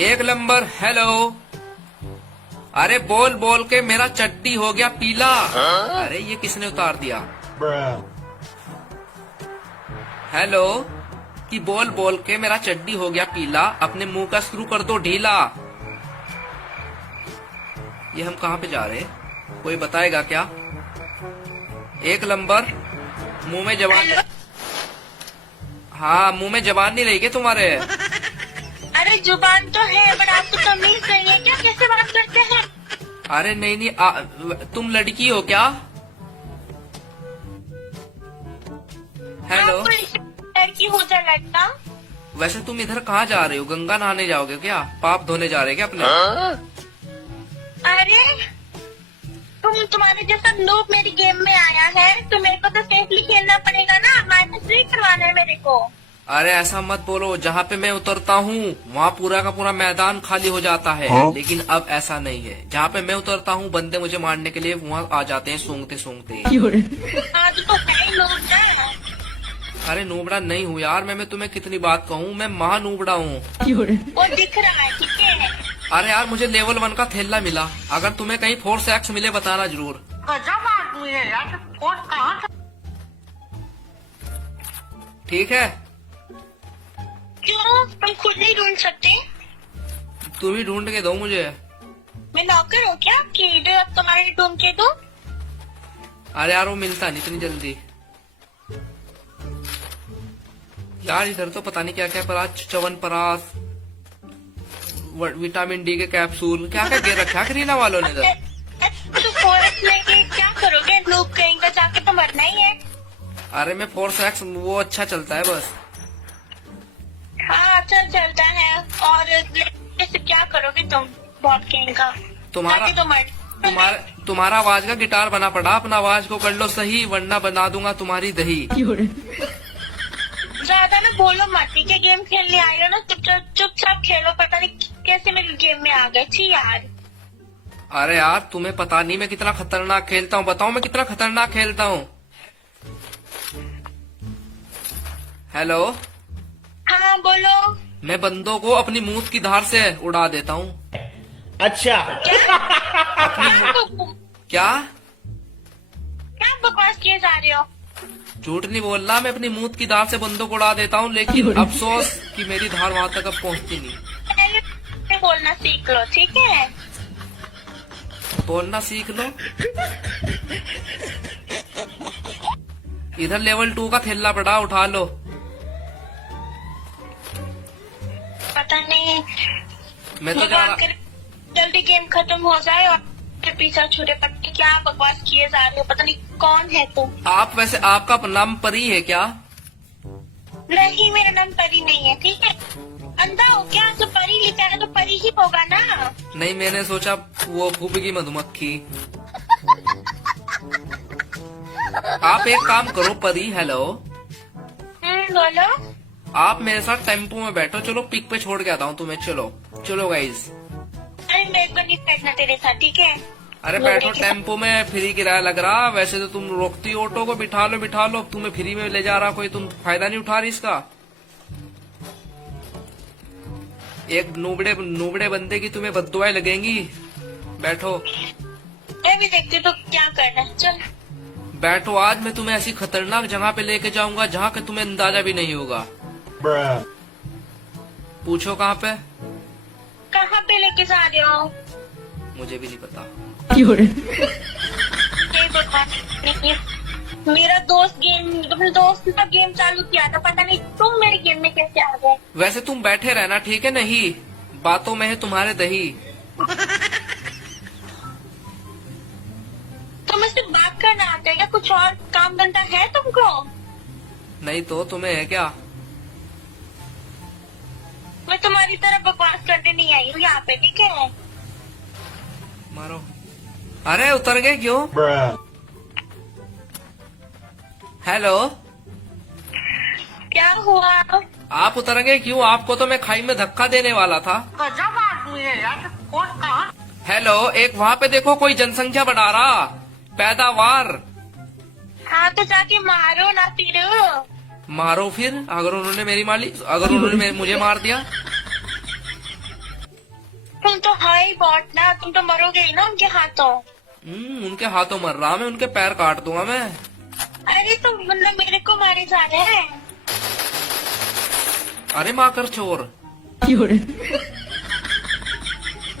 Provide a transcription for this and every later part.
एक number. Hello. अरे बोल बोल के मेरा चड्डी हो गया पीला। अरे ये किसने उतार दिया? हेलो। कि बोल बोल के मेरा चड्डी हो गया पीला, अपने मुंह का स्क्रू कर दो ढीला। ये हम कहाँ पे जा रहे हैं, कोई बताएगा क्या? एक नंबर। मुंह में जबान। हाँ, मुंह में जबान नहीं रही क्या तुम्हारे? अरे जुबान तो है बट आपको तमीज नहीं है क्या? कैसे बात करते हैं? अरे नहीं नहीं, तुम लड़की हो क्या? हेलो। लड़की हो जा लगता। वैसे तुम इधर कहाँ जा रहे हो? गंगा नहाने जाओगे क्या? पाप धोने जा रहे क्या अपने? अरे तुम्हारे जैसा लोग मेरी गेम में आया है तो मेरे को तो सेफली खेलना पड़ेगा ना। माइनस 3 करवाना है मेरे को। अरे ऐसा मत बोलो, जहाँ पे मैं उतरता हूँ वहाँ पूरा का पूरा मैदान खाली हो जाता है। लेकिन अब ऐसा नहीं है, जहाँ पे मैं उतरता हूँ बंदे मुझे मारने के लिए वहाँ आ जाते हैं सूंघते सूंघते। आज तो है ही लोग ना। अरे नूबड़ा नहीं हूँ यार मैं तुम्हें कितनी बात कहूँ, मैं महानूबड़ा हूँ। वो दिख रहा है, ठीक है। अरे यार मुझे लेवल 1 का थैला मिला, अगर तुम्हें कहीं फोर्स एक्स मिले बताना जरूर। गजब आदमी है यार, फोर्स कहाँ से? ठीक है। क्यों, तुम खुद नहीं ढूंढ सकते? तुम ही ढूंढ के दो मुझे। मैं नौकर हूँ क्या कि तुम्हारे ढूंढ के दो? अरे यार वो मिलता नहीं इतनी जल्दी यार। इधर तो पता नहीं क्या क्या परास, च्यवनप्राश, विटामिन डी के कैप्सूल, क्या क्या गिर रखा करीना वालों ने इधर। तो फोर्स लेके क्या करोगे? लूप कहेंगे जाके तो मरना ही है। अरे मैं फोर्स एक्स वो अच्छा चलता है बस। हाँ अच्छा चलता है। और से क्या करोगे तुम? बहुत कहेंगा तुम्हारा तो तुम्हारा आवाज का गिटार बना पड़ा, अपना आवाज को कर लो सही वरना बना दूंगा तुम्हारी दही। ज्यादा ना बोलो मत, ठीक है? गेम खेलने आए हो ना, चुपचाप खेलो। पता नहीं कैसे मेरी गेम में आ गए थी यार। अरे यार तुम्हें पता नहीं मैं कितना खतरनाक खेलता हूँ, बताओ मैं कितना खतरनाक खेलता हूँ। हेलो। हाँ बोलो। मैं बंदों को अपनी मूत की धार से उड़ा देता हूँ। अच्छा। क्या क्या बकवास किए जा रहे हो? झूठ नहीं बोल रहा, मैं अपनी मूत की धार से बंदों को उड़ा देता हूँ, लेकिन अफसोस कि मेरी धार वहां तक अब पहुंचती नहीं। पहले बोलना सीख लो, ठीक है? बोलना सीख लो। इधर लेवल 2 का थैला पड़ा, उठा लो। पता नहीं, मैं तो जा रहा। जल्दी गेम खत्म हो जाए और फिर पीछा छूटे। पत्ते क्या बकवास किए जा रहे हो? पता नहीं कौन है तुम। आप वैसे आपका नाम परी है क्या? नहीं, मेरा नाम परी नहीं है, ठीक है? अंधा हो क्या? जो परी लिखा है तो परी ही होगा ना। नहीं, मैंने सोचा वो फूफी मधुमक्खी। आप एक काम करो परी। हेलो। बोलो। आप मेरे साथ टेम्पो में बैठो, चलो पिक पे छोड़ के आता हूँ तुम्हें। चलो चलो गाइज। अरे मेरे को नहीं बैठना तेरे साथ, ठीक है? अरे बैठो, टेम्पो में फ्री किराया लग रहा। वैसे तो तुम रोकती ऑटो को, बिठा लो बिठा लो, तुम्हें फ्री में ले जा रहा कोई, तुम फायदा नहीं उठा रही इसका। एक नूबड़े बंदे की तुम्हें बद्दुआएं लगेंगी। बैठो। मैं भी देखती हूँ तो क्या करना है, चल बैठो, आज मैं तुम्हें ऐसी खतरनाक जगह पे लेके जाऊंगा जहाँ का तुम्हें अंदाजा भी नहीं होगा। पूछो कहाँ पे? कहाँ पे लेके जा रहे हो? मुझे भी नहीं पता। ये बता नहीं। मेरा दोस्त अपने दोस्त का गेम चालू किया था, पता नहीं तुम मेरे गेम में कैसे आ गए। वैसे तुम बैठे रहना, ठीक है? नहीं, बातों में है तुम्हारे दही। तो मुझसे बात करना आता है क्या? कुछ और काम धंधा है तुमको? नहीं तो तुम्हें है क्या? मैं तुम्हारी तरह बकवास करने नहीं आई हूँ यहाँ पे, ठीक है? मारो। अरे उतर गए क्यों? हेलो। क्या हुआ? आप उतर गए क्यों? आपको तो मैं खाई में धक्का देने वाला था। गजब आदमी है यार, फोर्स कहाँ? हेलो, एक वहाँ पे देखो कोई जनसंख्या बढ़ा रहा, पैदावार। हाँ तो जाके मारो ना फिर। मारो फिर, अगर उन्होंने मेरी मार ली, अगर उन्होंने मुझे मार दिया। तो हाई बॉट ना, तुम तो मरोगे ही ना उनके हाथों। उनके हाथों मर रहा मैं, उनके पैर काट दूंगा मैं। अरे तुम मतलब मेरे को मारे जा रहे हैं। अरे माँ कर चोर।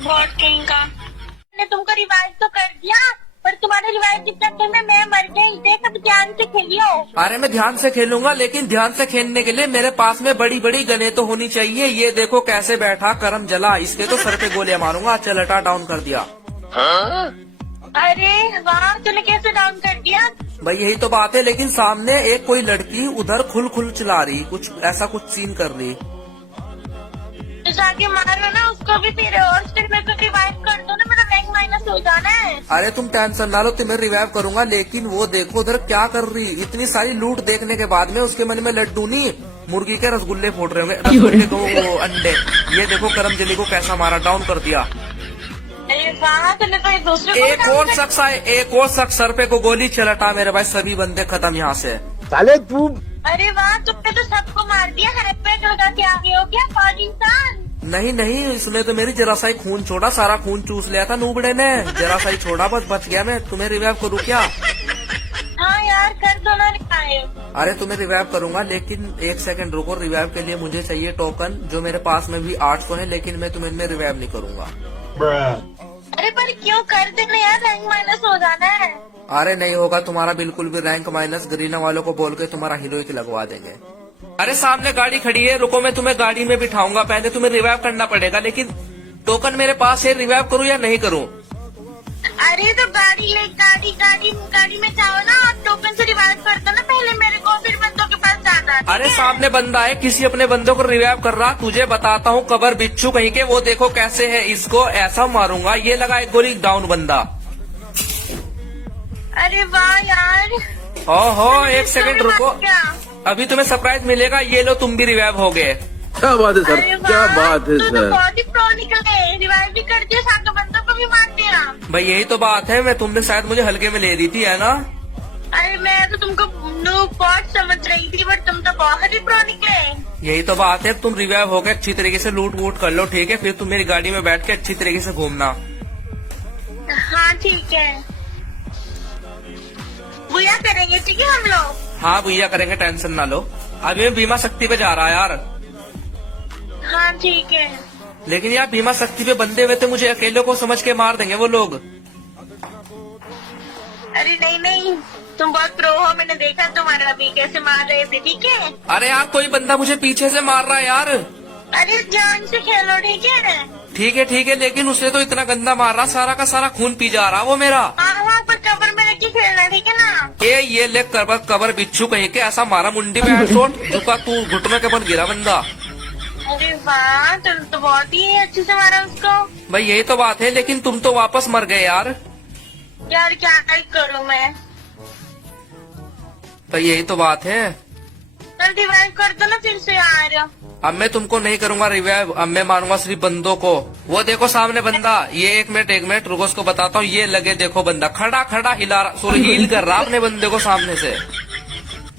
बॉट कहीं का। मैंने तुमको रिवाइव तो कर दिया, पर तुम्हारे रिवाइव के चक्कर में मैं मर गई। देख अब ध्यान से खेलियो। अरे मैं ध्यान से खेलूंगा, लेकिन ध्यान से खेलने के लिए मेरे पास में बड़ी बड़ी गने तो होनी चाहिए। ये देखो कैसे बैठा करम जला, इसके तो सर पे गोलियां मारूंगा। चल हटा, डाउन कर दिया। अरे वाह, तूने कैसे डाउन कर दिया? भाई यही तो बात है, लेकिन सामने एक कोई लड़की उधर खुल चला रही, कुछ ऐसा कुछ सीन कर रही। तो जाके मारो ना उसको भी फिर, और फिर मेरे को रिवाइव कर दो ना, मेरा रैंक माइनस हो जाना है। अरे तुम टेंशन ना लो, तुम्हें रिवाइव करूंगा। लेकिन वो देखो उधर क्या कर रही। इतनी सारी लूट देखने के बाद में उसके मन में लड्डू नहीं, मुर्गी के रसगुल्ले फूट रहे होंगे, रसगुल्ले को वो अंडे। ये देखो करम जली को कैसा मारा, डाउन कर दिया। अरे वाह, तूने तो एक दूसरे को एक और शख्स आए, एक और शख्स सर पे को गोली चलाता मेरे भाई। सभी बंदे खत्म यहाँ से। साले तू। अरे वाह, तुमने तो सबको मार दिया। हैपेट लगा के आगे हो क्या फौज इंसान? नहीं नहीं, इसने तो मेरी जरा सा ही खून छोड़ा, सारा खून चूस लिया था नूबड़े ने। जरा सा ही छोड़ा, बस बच गया मैं। तुम्हें रिवाइव करूँ क्या? हाँ यार, कर दो ना रिवाइव। अरे तुम्हें रिवाइव करूंगा, लेकिन एक सेकंड रुको। रिवाइव के लिए मुझे चाहिए टोकन, जो मेरे पास में भी 800 है, लेकिन मैं तुम्हें इनमें रिवाइव नहीं करूंगा। अरे पर क्यों कर देना यार, रैंक माइनस हो जाना है। अरे नहीं होगा तुम्हारा बिल्कुल भी रैंक माइनस। गरीना वालों को बोल के तुम्हारा हीरोइक लगवा देंगे। अरे सामने गाड़ी खड़ी है, रुको मैं तुम्हें गाड़ी में बिठाऊंगा। पहले तुम्हें रिवाइव करना पड़ेगा, लेकिन टोकन मेरे पास है। रिवाइव करूँ या नहीं करूँ? अरे तो गाड़ी में जाओ ना, और टोकन से रिवाइव कर दो ना पहले मेरे को, फिर बंदों के पास जाना। अरे सामने बंदा है, किसी अपने बंदों को रिवाइव कर रहा। तुझे बताता हूँ कबर बिच्छू कहीं के। वो देखो कैसे है, इसको ऐसा मारूंगा। ये लगा एक गोली, डाउन बंदा। अरे वाह यार। ओहो एक सेकंड रुको, अभी तुम्हें सरप्राइज मिलेगा। ये लो, तुम भी रिवाइव हो गए। क्या बात है सर, अरे क्या वाह, बात है तू तो सर। बहुत ही प्रो निकले। रिवाइव भी कर दिया, साथ बंदों को भी मार दिया। भाई यही तो बात है, मैं तुमने शायद मुझे हल्के में ले दी थी, है ना? अरे मैं तो तुमको नूब बॉट समझ रही थी, बट तुम तो बहुत ही प्रो निकले। यही तो बात है, तुम रिवाइव हो गए। अच्छी तरीके से लूट वूट कर लो, ठीक है? फिर तुम मेरी गाड़ी में बैठ के अच्छी तरीके से घूमना। हाँ ठीक है, बुया करेंगे, ठीक है हम लोग। हाँ भैया करेंगे, टेंशन ना लो। अभी मैं बीमा शक्ति पे जा रहा यार। हाँ ठीक है। लेकिन यार बीमा शक्ति पे बंदे हुए थे, मुझे अकेले को समझ के मार देंगे वो लोग। अरे नहीं नहीं, तुम बहुत प्रो हो, मैंने देखा तुम्हारा अभी कैसे मार रहे थे, ठीक है? अरे यार कोई बंदा मुझे पीछे से मार रहा है यार। अरे जान से खेलो, ठीक है? ठीक है, लेकिन उसने तो इतना गंदा मार रहा, सारा का सारा खून पी जा रहा वो मेरा। हाँ, पर कवर में रख के खेलना, ठीक है ना? ये ले कबर बिच्छू कहीं के, ऐसा मारा मुंडी में हेडशॉट, झुका तू घुटने के बन गिरा बंदा। अरे वाह, तुम तो बहुत ही अच्छे से मारा उसको। भाई यही तो बात है, लेकिन तुम तो वापस मर गए यार। यार क्या करूँ मैं? भाई यही तो बात है। कल रिवाइव कर दो ना फिर से यार। अब मैं तुमको नहीं करूंगा रिवाइव, अब मैं मारूंगा सिर्फ बंदों को। वो देखो सामने बंदा। ये एक मिनट रुको, उसको बताता हूँ। ये लगे देखो बंदा खड़ा हिला रहा, सॉरी हील कर रहा अपने बंदे को सामने से।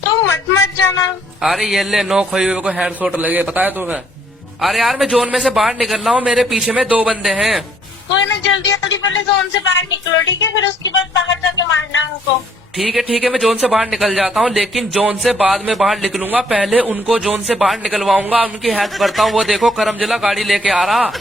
तुम मत जाना। अरे ये ले, नो खोई हुए को हेडशॉट लगे, पता है तुम्हें? अरे यार मैं जोन में से बाहर निकल रहा हूँ, मेरे पीछे में 2 बंदे हैं। कोई ना, जल्दी पहले जोन से बाहर निकलो, ठीक है? फिर उसके बाद बाहर जाके मारना उनको। ठीक है, मैं जोन से बाहर निकल जाता हूँ, लेकिन जोन से बाद में बाहर निकलूंगा। पहले उनको जोन से बाहर निकलवाऊंगा, उनकी हेल्प करता हूँ। वो देखो करमजला गाड़ी लेके आ रहा।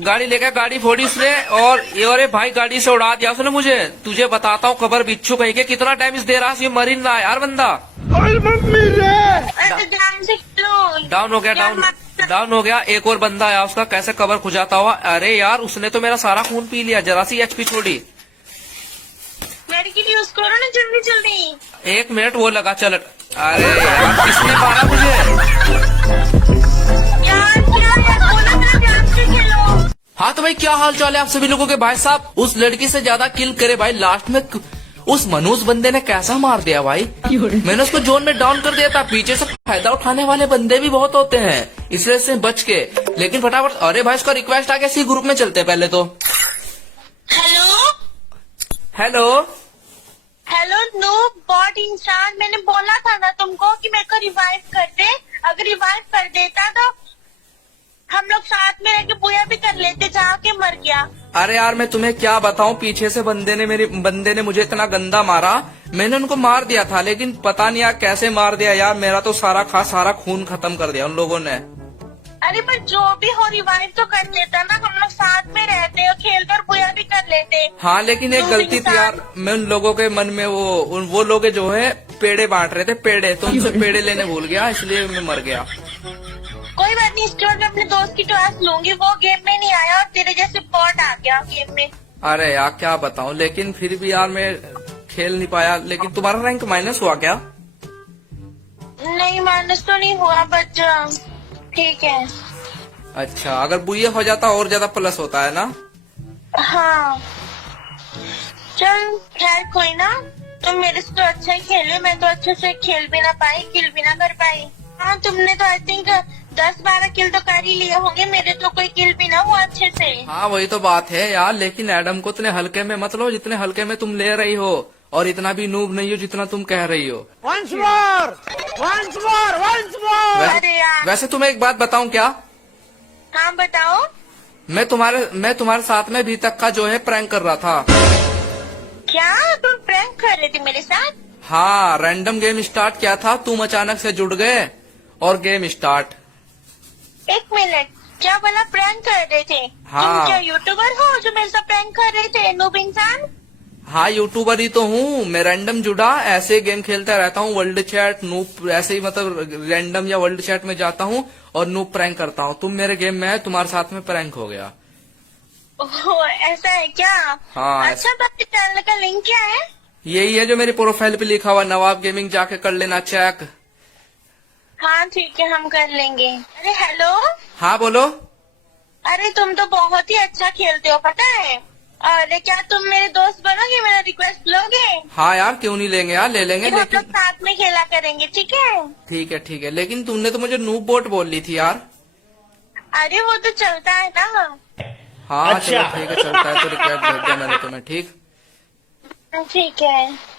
गाड़ी लेकर गाड़ी फोड़ी उसने, और अरे भाई गाड़ी से उड़ा दिया उसने मुझे। तुझे बताता हूँ कबर बिच्छू कहीं के, कितना डैमेज दे रहा है, मरीन ना यार बंदा। अरे ध्यान से खेलो। डाउन हो गया। एक और बंदा आया, उसका कैसे कवर खुजाता हुआ। अरे यार उसने तो मेरा सारा खून पी लिया, जरा सी एचपी छोड़ी। मेडिकेट यूज करो ना जल्दी। 1 मिनट वो लगा, चल। अरे यार किसने मारा मुझे? यार क्या है, बोला ना ध्यान से खेलो। हाँ तो भाई क्या हाल चाल है आप सभी लोगों के? भाई साहब उस लड़की से ज्यादा किल करे भाई, लास्ट में उस मनोज बंदे ने कैसा मार दिया भाई। मैंने उसको जोन में डाउन कर दिया था। पीछे से फायदा उठाने वाले बंदे भी बहुत होते हैं, इसलिए से बच के। लेकिन फटाफट, अरे भाई उसका रिक्वेस्ट आ गया, इसी ग्रुप में चलते पहले तो। हेलो नूब बॉट इंसान, मैंने बोला था ना तुमको कि मेरे को रिवाइव कर दे। अगर रिवाइव कर देता तो हम लोग साथ में रह के बुया भी कर लेते, जहाँ के मर गया। अरे यार मैं तुम्हें क्या बताऊं, पीछे से बंदे ने मुझे इतना गंदा मारा। मैंने उनको मार दिया था, लेकिन पता नहीं यार कैसे मार दिया यार, मेरा तो सारा खून खत्म कर दिया उन लोगों ने। अरे पर जो भी हो रिवाइव तो कर लेता ना, हम लोग साथ में रहते और खेलकर बुया भी कर लेते। हाँ लेकिन एक तुम गलती थी यार, मैं उन लोगों के मन में वो लोग जो है पेड़े बांट रहे थे, पेड़े, तो उनसे पेड़े लेने भूल गया, इसलिए मैं मर गया। कोई बात नहीं, इसके बाद मैं अपने दोस्त की क्लास लूंगी, वो गेम में नहीं आया और तेरे जैसे बॉट आ गया गेम में। अरे यार क्या बताऊं, लेकिन फिर भी यार मैं खेल नहीं पाया। लेकिन तुम्हारा रैंक माइनस हुआ क्या? नहीं माइनस तो नहीं हुआ, बट ठीक है। अच्छा, अगर बुया हो जाता और ज्यादा प्लस होता है ना? हाँ चल खैर कोई ना, तुम मेरे से तो अच्छा ही खेले, मैं तो अच्छे से खेल भी ना पाई, किल भी ना कर पाई। हाँ तुमने तो आई थिंक 10-12 किल तो कर ही लिए होंगे, मेरे तो कोई किल भी ना हुआ अच्छे से। हाँ वही तो बात है यार, लेकिन एडम को इतने हल्के में मत लो जितने हल्के में तुम ले रही हो, और इतना भी नूब नहीं हो जितना तुम कह रही हो। Once more! Once more! Once more! अरे यार वैसे तुम्हें एक बात बताऊं क्या? हाँ बताओ। मैं तुम्हारे साथ में भी तक का जो है प्रैंक कर रहा था। क्या तुम प्रैंक कर रहे थे मेरे साथ? हाँ, रैंडम गेम स्टार्ट किया था, तुम अचानक से जुड़ गए और गेम स्टार्ट। एक मिनट, क्या वाला प्रैंक कर रहे थे? हाँ। तुम क्या यूट्यूबर हो जो मेरे साथ प्रैंक कर रहे थे, नूब इंसान? हाँ यूट्यूबर ही तो हूँ मैं, रैंडम जुड़ा, ऐसे गेम खेलता रहता हूँ, वर्ल्ड चैट नूप, ऐसे ही मतलब रैंडम या वर्ल्ड चैट में जाता हूँ और नूप प्रैंक करता हूँ। तुम मेरे गेम में है, तुम्हारे साथ में प्रैंक हो गया। ओह ऐसा है क्या? हाँ, अच्छा तो आपके चैनल का लिंक क्या है? यही है जो मेरी प्रोफाइल पे लिखा हुआ, नवाब गेमिंग, जाके कर लेना चेक। हाँ ठीक है, हम कर लेंगे। अरे हेलो। हाँ बोलो। अरे तुम तो बहुत ही अच्छा खेलते हो पता है, और क्या तुम मेरे दोस्त बनोगे, मेरा रिक्वेस्ट लोगे? हाँ यार क्यों नहीं लेंगे यार, ले लेंगे। फिर हम लोग लेकिन साथ में खेला करेंगे, ठीक है? ठीक है, लेकिन तुमने तो मुझे नूब बोट बोल ली थी यार। अरे वो तो चलता है ना। हाँ अच्छा। चलो ठीक है, चलता है तो रिक्वेस्ट भेज दिया मैंने तुम्हें, ठीक। ठीक है।